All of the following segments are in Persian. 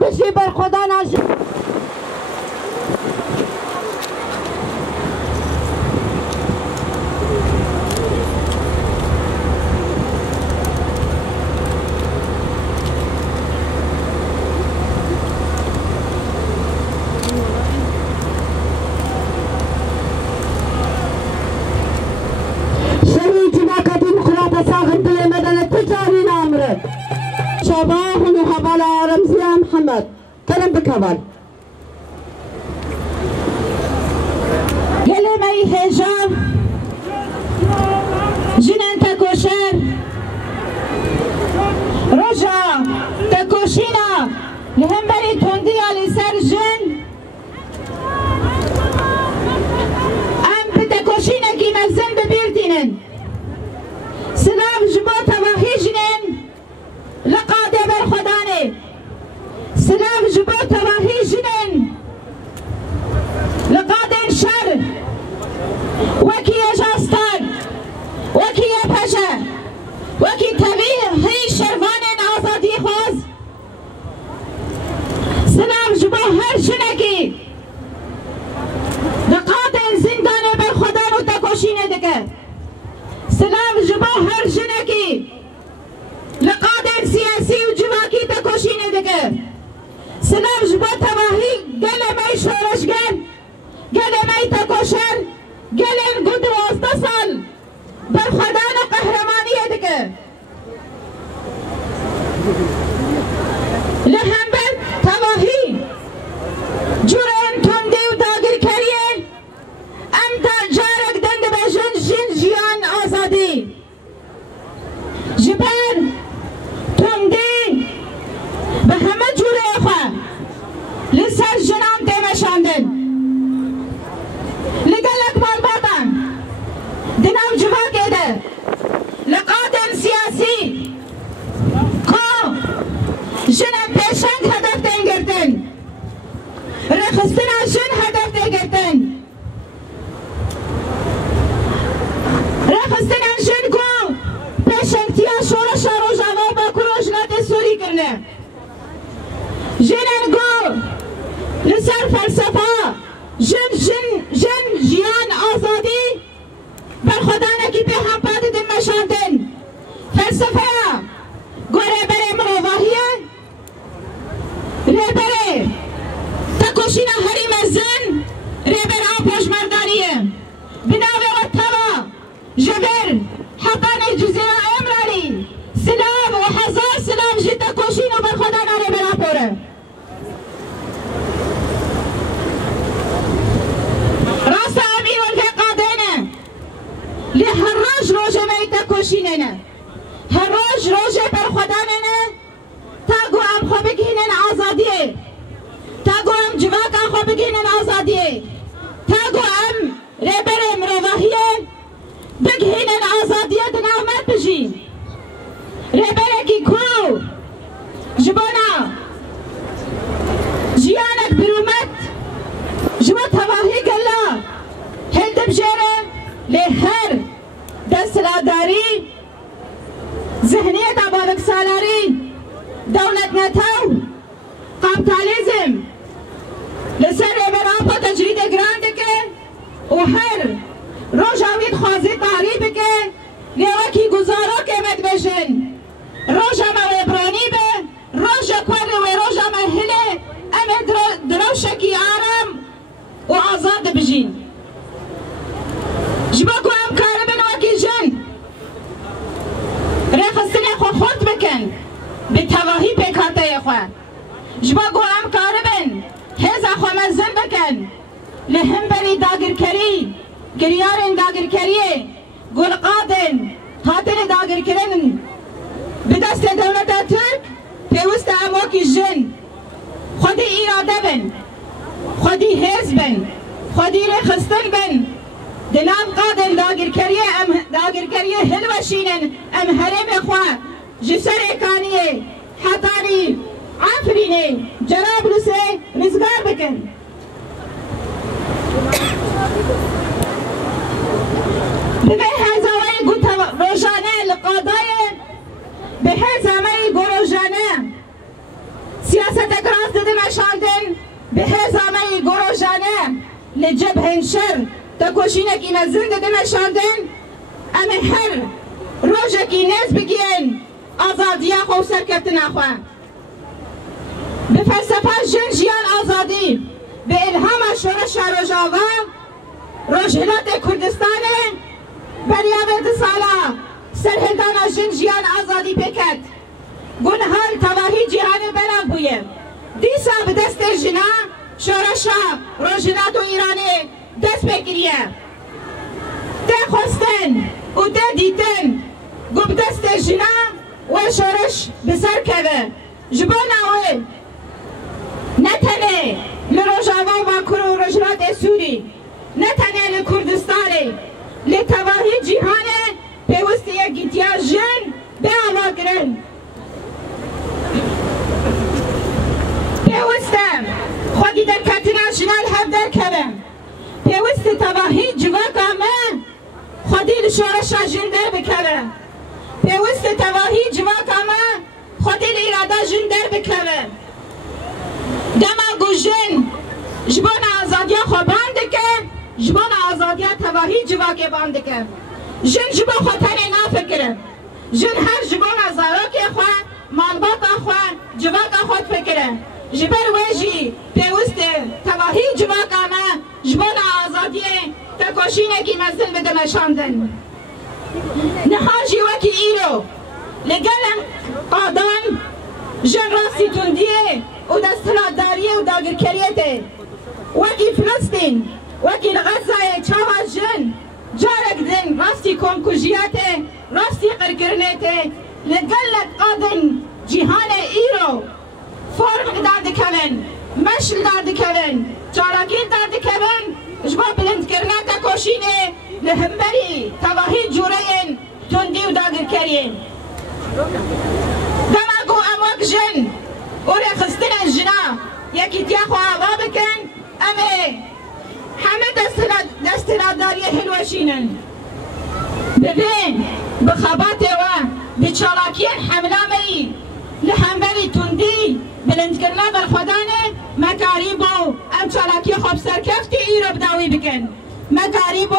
بشی بر خدا شهید جناك ديمقراط ساغن دل مدن تجاري نامره شباه وحبال رمزي محمد كلام بكبر كلمة هجا جنان تكوشر رجع تكوشينا لهمبري تندية لسر جن ام بتكوشينا كي مزن ببيرتينن سلاف جبوتا وهيجنن لقاده برخدانه سلاف جبوتا وهيجنن لقاده شر وكي جاستان وكي باشا وكي تبيه هي شروان آزادی خواز سلاف جبو هر جنکی لقاده زندان برخدان و تکوشینه دکه سلاف جبو هر جنکی لقاده سیاسی و جواکی تکوشینه دکه سلاف جبو تواهی گل می شورشگر گل می تکوشر گل گود 12 سال برخدان و قهرمانیه دکه لهمبر تواهی جورن تندی و داگر کریه ام تا جارک دند بجن جن جیان آزادی جبر تندی به همه جوره خواه لسر جنان تیمشاندن لگلک مالباتن دنام جواکه ده لقادن سیاسی که جنم پیشنگ هدف تنگردن رخصتنا جن هدف تنگردن رخصتنا جن کو پیشنگتیا شورش رو جواب کروش نت سوری کرنه جنن کو لسر فلسفه جن جیان آزادی برخدانه کی به هم پاد دن مشاندن فلسفه گوره بره مروواهیه ریبره تکوشینا هری مزن ریبره پشمردانیه بناوه و توا جبر حقان جزیره امرانی سلام و هزار سلام جی تکوشینا برخدانه ریبره پوره راست امیر والفقادینه لی هر روز روژه می تکوشینه نه هر روز روژه برخدانه نه تا گو ام خو بگینن آزادیه تا گو ام جواک خو بگینن آزادیه تا گو ام ریبر مروواهیه بگینن آزادیه دنامت بجین ریبر کی کو جبانا جیانک برومت جبا تواهی گلا هل دبجره لهر دستلاداری ذهنیت بالک سالاری دولت نتاو کابیتالیزم لسر ریبران پا تجرید گراند که و هر روژاوید خوازی تحریب که لیوکی گزارو کمت بشن روژا ما ویبرانی به روژا کور و روژا ما هله آزاد بجین جبا کو ام کار بن وکی جن رخصتن خو خود بکن به تواهی پکاته خو جبا کو ام کار بن هزا خو مزن بکن لهم بری داگر کری گریارن داگر کریه گل قادن هاتن داگر کرن به دست دولت ترک پیوست اماکی جن خودی ایراده بن خودی حزب بن خودی رخصتن بن دنام قادن داگر کریه هلوشینن ام هرم خواه جسر اکانیه حطاری عفرینه جراب رسه رزگار بکن به هزاوی گوت روشانه لقادای به هزاوی گو روشانه سیاست اکراس داده مشاندن به هزاوی گو روشانه لجبهن شر تکوشینکی نزن داده مشاندن اما هر روشکی نز بگین آزادی خو سرکتن خواه به فلسفه جن جیان آزادی به الهام شورش روژاوا روژهلات کردستان بریابت سالا سرهندان جن جیان آزادی بکد گنهان تواهی جهان بلند بویم دیسا به دست جنا شورشا روژهلات و ایرانی دست بگیریه ده خواستن و ده دیتن گو دست جنا و شورش بسر کده جباناوه نتنه لروجاوا و کرو روژهلات سوری نتنه لکردستانی لتواهی جهانه پیوستی یکیتیا جن به آما گرن پیوستم خودی در کتنا جنال هم در کبم پیوست تواهی جواکا من خودی لشورشا جن در بکبم پیوست تواهی جواکا من خودی لیرادا جن در بکبم دما گو جن جبان آزادیا خو باندکه جبان آزادیا تواهی جواکه باندکه جن جبا خودتنه نافکره جن هر جبان آزاراکی خواه مالباتا خواه جواکا خود فکره جبر ویجی پیوست تواهی جواکا ما جبان آزادی تکوشینه کی مزدن بده مشاندن نهاجی وکی ایرو لگلن قادان جن راستی تندیه و دستلاتداریه و داگرکریته وکی فلسطین وکی غزه چاوا جن جارک دن راستی کنکوژیاته راستی قرقرنیته لگلت قادن جهان ایرو فرق داد کبن مشل داد کبن جاراکین داد کبن جبا بلند کرناتا کوشینه لهمبری تواهی جورین تندی و داگرکرین دماغو اموک جن و رخصتن جنا یکی تیاخو آوا بکن امه همه دستلاتداری هلوشینن ببین بخبات و بچالاکین حمله می لحمبری تندی بلند کرنا بر خدانه مکاری بو ام چالاکی خوب سرکفتی ای رو بداوی بکن مکاری بو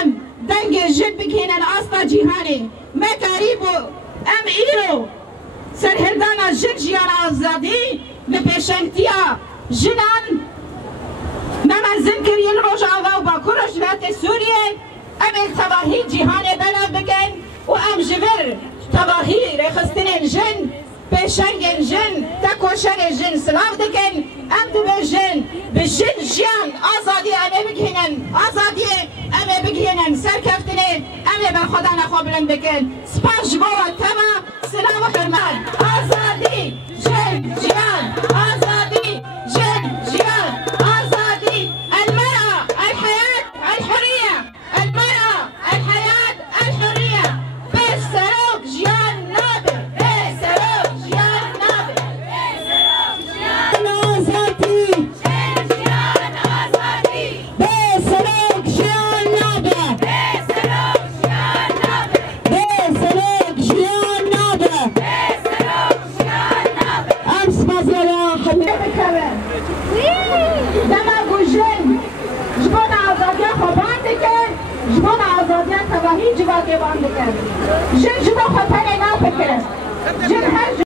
ام دنگ جد بکنن آستا جیهانی مکاری بو ام ای رو سرهردان جد جیان آزادی به پیشنگتیا جنان ممزن کرین روش آوا و باکو روژهلات سوریه ام تواهی جیهان بلند بکن و ام جبر تواهی رخصتن جن پیشنگ جن تکوشن جن سلاف دکن ام دبر جن به جن جیان آزادی امه بگینن آزادی امه بگینن سرکفتنه امه بر خدا نخوا بلند بکن سپاش بوا تما سلام و خرمان آزادی جن جیان آزادی جن جیان آزادی المرأة الحياة الحرية المرأة الحياة الحرية بسروق جيان نابر بسروق جيان نابر بسروق جيان آزادي جن جيان آزادي بسروق جيان نابر بسروق جيان نابر بسروق جيان نابر بسروق جيان نابر أمس مزرعة حميدة دماغو جن جبان آزادی خو باندکه جبان آزادی تواهی جواکه باندکه جن